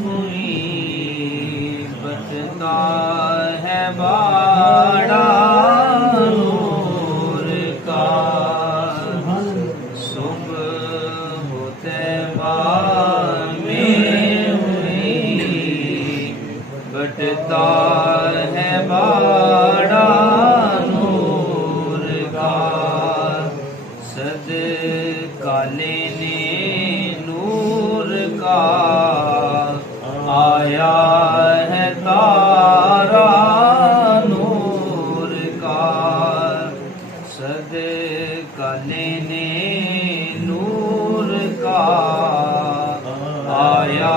ہوئی بتتا ہے باڑا نور کا صبح طیبہ میں ہوئی بتتا ہے باڑا نور کا صدقہ لینے نور کا آیا ہے تارا نور کا صدقہ لینے نور کا آیا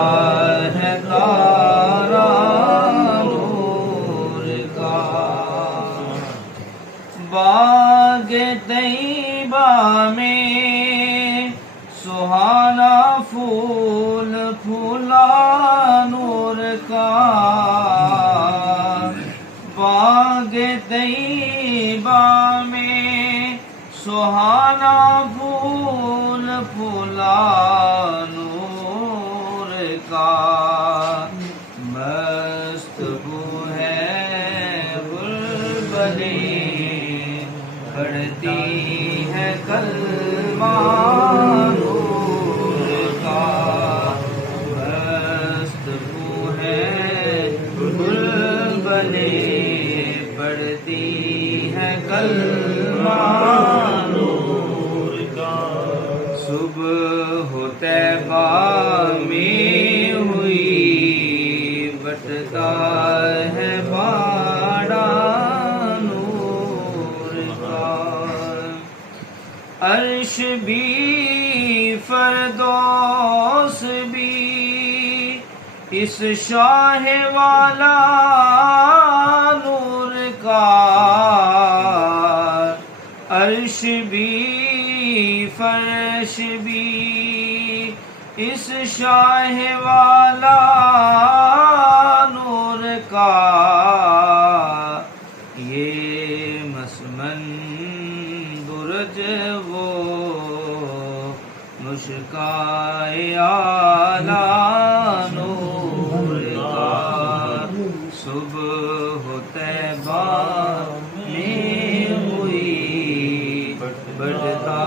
ہے تارا نور کا باغ طیبہ میں سہانا پھول پھولا نور کا باغ طیبہ میں سہانا پھول پھولا نور کا مست بو ہے بلبلیں پڑھتی ہے کلمہ نور کا مست بو ہے بلبلیں پڑھتی ہے کلمہ نور کا صبح طیبہ میں ہوئی بٹتا ہے باڑا نور کا عرش بھی فردوس بھی اس شاہ والا نور کا عرش بھی فرش بھی اس شاہ والا نور کا یہ مسمن برج وہ مشکائے اعلیٰ نور کا صبح طیبہ میں ہوئی بڑھتا